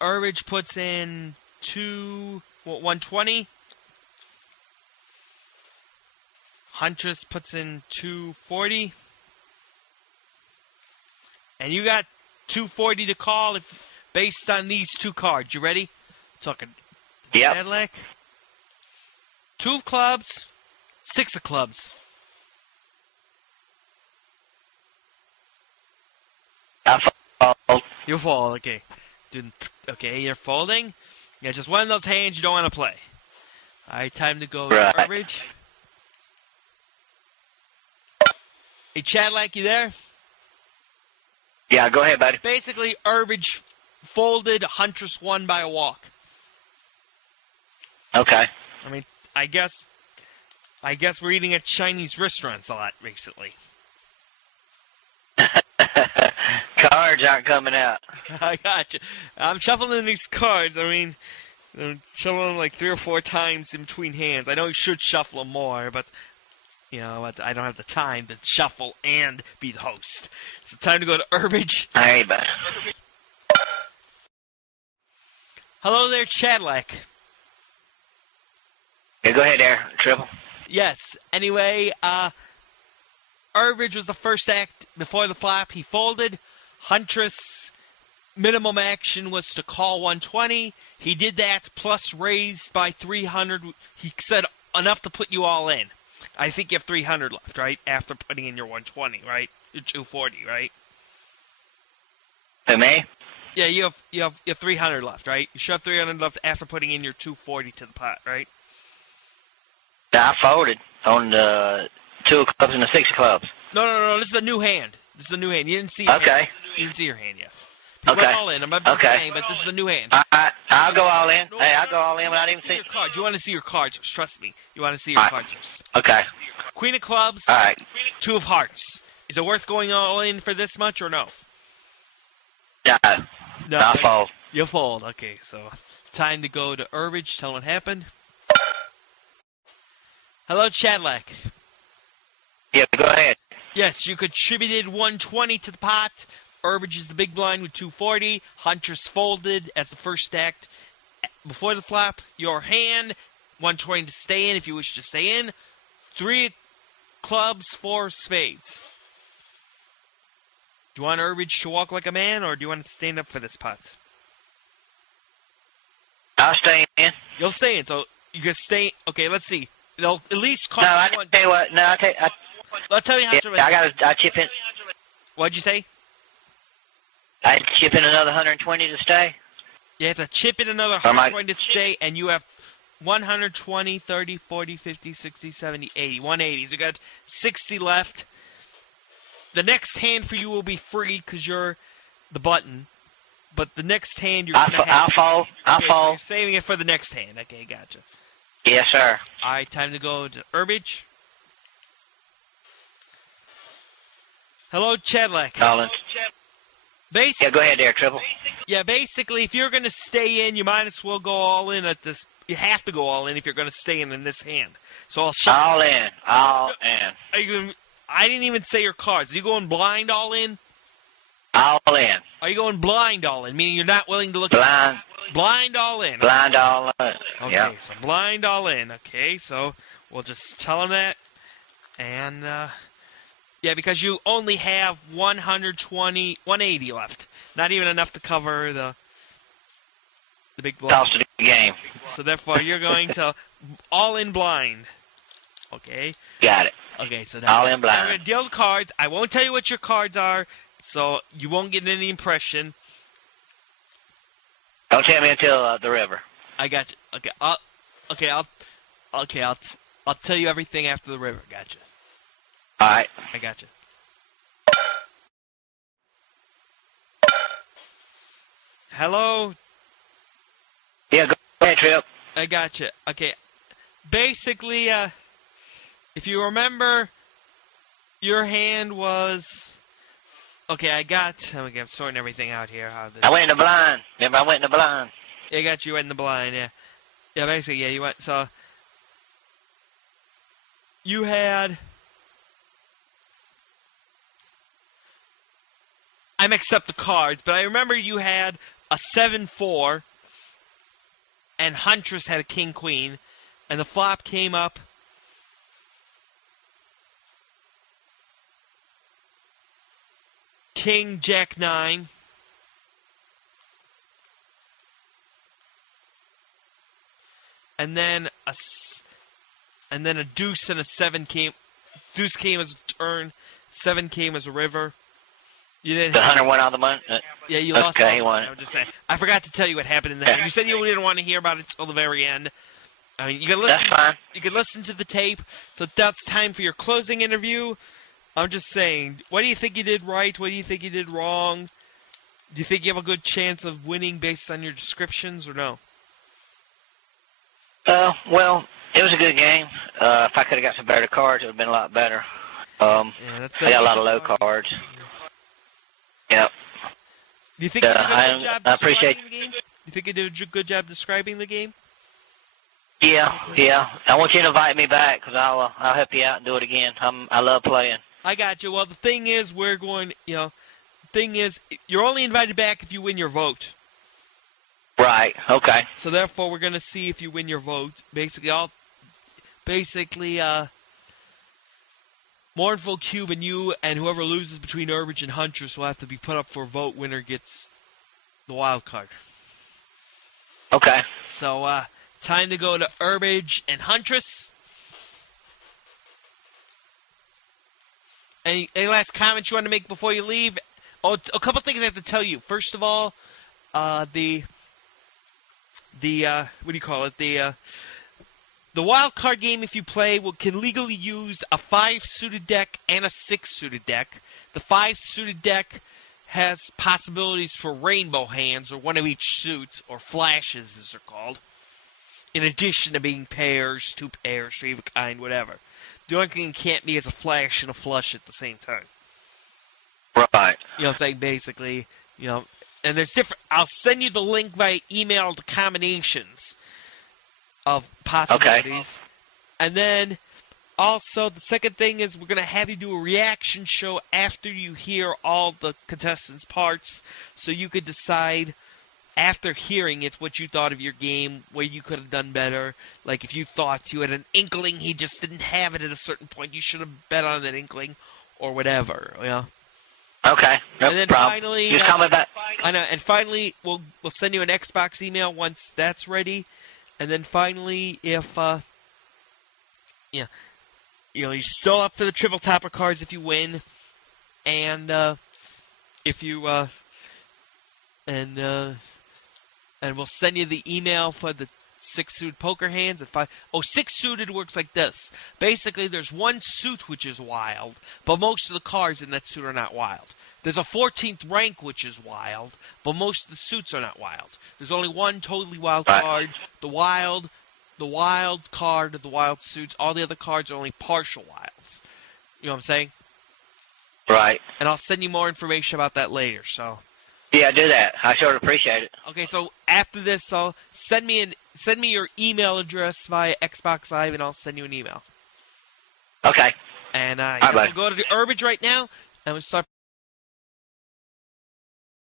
Urge puts in 120. Huntress puts in 240. And you got 240 to call based on these two cards. You ready? Talking. Yep. Cadillac. 2 of clubs. 6 of clubs. I fold. You fold, okay. Okay, you're folding. Yeah, just one of those hands you don't want to play. Alright, time to go Right. coverage. Hey, Cadillac, you there? Yeah, go ahead, buddy. Basically, Urbage folded, Huntress won by a walk. Okay. I mean, I guess we're eating at Chinese restaurants a lot recently. Cards aren't coming out. I gotcha. I'm shuffling these cards. I mean, I'm shuffling them like 3 or 4 times in between hands. I know you should shuffle them more, but you know, I don't have the time to shuffle and be the host. So time to go to Urbage. Hey, buddy. Hello there, Cadillac. Yeah, go ahead there, Triple. Yes. Anyway, Urbage was the first act before the flop. He folded. Huntress' minimum action was to call 120. He did that, plus raised by 300. He said enough to put you all in. I think you have 300 left, right? After putting in your 120, right? Your 240, right? For me? Yeah, you have 300 left, right? You should have 300 left after putting in your 240 to the pot, right? I folded on the 2 of clubs and the 6 of clubs. No. This is a new hand. This is a new hand. You didn't see your Okay. hand. You didn't see your hand yet. People Okay. are all in. I'm not just saying, but this is a new hand. I'll go all in. No, Hey, I'll go all in without even see seeing. your cards. You want to see your cards. Trust me. You want to see your cards first. Okay. Queen of clubs. All right. 2 of hearts. Is it worth going all in for this much or no? No. No. I'll fold. You fold. Okay, so time to go to Urbage. Tell him what happened. Hello, Cadillac. Yeah, go ahead. Yes, you contributed 120 to the pot. Urbage is the big blind with 240. Huntress folded as the first act before the flop. Your hand, 120 to stay in if you wish to stay in. 3 clubs, 4 spades. Do you want Urbage to walk like a man, or do you want to stand up for this pot? I'll stay in. You'll stay in, so you can stay. Okay, let's see. They'll at least call No, I one. tell you what. No, I'll tell you how to. I chip in. What'd you say? I chip in another 120 to stay. You have to chip in another 120 to stay, and you have 120, 30, 40, 50, 60, 70, 80. 180. So you got 60 left. The next hand for you will be free because you're the button. But the next hand you're going to have... I'll fold. You're saving it for the next hand. Okay, gotcha. Yes, sir. All right, time to go to Urbage. Hello, Cadillac. Colin. Yeah, go ahead there, Triple. Yeah, basically, if you're going to stay in, you might as well go all in at this. You have to go all in if you're going to stay in this hand. So I'll shut. All in. All in. Are you going? I didn't even say your cards. Are you going blind all in? All in. Are you going blind all in? Meaning you're not willing to look Blind. at blind all in. Blind all in. Okay, Yep. so blind all in. Okay, so we'll just tell him that. And, yeah, because you only have 120, 180 left. Not even enough to cover the big blind. Toss of the game. So therefore, you're going to all in blind. Okay? Got it. Okay, so now All in blind. I'm going to deal the cards. I won't tell you what your cards are, so you won't get any impression. Don't tell me until the river. I got you. I'll tell you everything after the river. Gotcha. All right. I got you. Hello. Yeah, go ahead, Trip. I got you. Okay. Basically, if you remember, your hand was. Okay, I'm sorting everything out here. I went in the blind. Remember, I went in the blind. Yeah, I got you in the blind, yeah. Yeah, basically, yeah, you went, so... You had... I mixed up the cards, but I remember you had a 7-4, and Huntress had a king-queen, and the flop came up king, jack 9, and then a deuce and a 7 came. Deuce came as a turn, 7 came as a river. You didn't. The Hunter won all the money. Yeah, you lost. Okay, he won. I was just saying. I forgot to tell you what happened in the hand. You said you didn't want to hear about it till the very end. I mean, you can listen. That's fine. You can listen to the tape. So that's time for your closing interview. I'm just saying. What do you think you did right? What do you think you did wrong? Do you think you have a good chance of winning based on your descriptions, or no? Well, it was a good game. If I could have got some better cards, it would have been a lot better. I got a lot of low cards. Yep. Do you think you did a good job appreciate describing the game? You think you did a good job describing the game? Yeah. I want you to invite me back because I'll help you out and do it again. I love playing. I got you. Well, the thing is, you're only invited back if you win your vote. Right. Okay. So therefore, we're gonna see if you win your vote. Basically, Mournful Cube and you and whoever loses between Urbage and Huntress will have to be put up for a vote. Winner gets the wild card. Okay. So, time to go to Urbage and Huntress. Any last comments you want to make before you leave? Oh, a couple things I have to tell you. First of all, what do you call it? The wild card game, if you play, can legally use a 5-suited deck and a 6-suited deck. The 5-suited deck has possibilities for rainbow hands, or one of each suit, or flashes as they're called, in addition to being pairs, 2 pairs, 3 of a kind, whatever. The only thing it can't be is a flash and a flush at the same time. Right. You know what I'm saying? Basically, and there's different. I'll send you the link via email to combinations of possibilities. Okay. And then, also, the second thing is we're going to have you do a reaction show after you hear all the contestants' parts, so you could decide, after hearing it, what you thought of your game, where you could have done better. Like, if you thought you had an inkling, he just didn't have it at a certain point, you should have bet on that inkling, or whatever, Okay, no and then problem. Finally, just call me back. I know, and finally, we'll send you an Xbox email once that's ready. And then finally, if you're still up for the triple topper cards if you win, and if you and we'll send you the email for the 6-suited poker hands at 5. 6-suited works like this. Basically, there's one suit which is wild, but most of the cards in that suit are not wild. There's a 14th rank which is wild, but most of the suits are not wild. There's only one totally wild card. The wild card, the wild suits. All the other cards are only partial wilds. You know what I'm saying? Right. And I'll send you more information about that later. So. Yeah, do that. I sure appreciate it. Okay, so after this, send me your email address via Xbox Live, and I'll send you an email. Okay. And we'll go to the Urbage right now, and we'll start.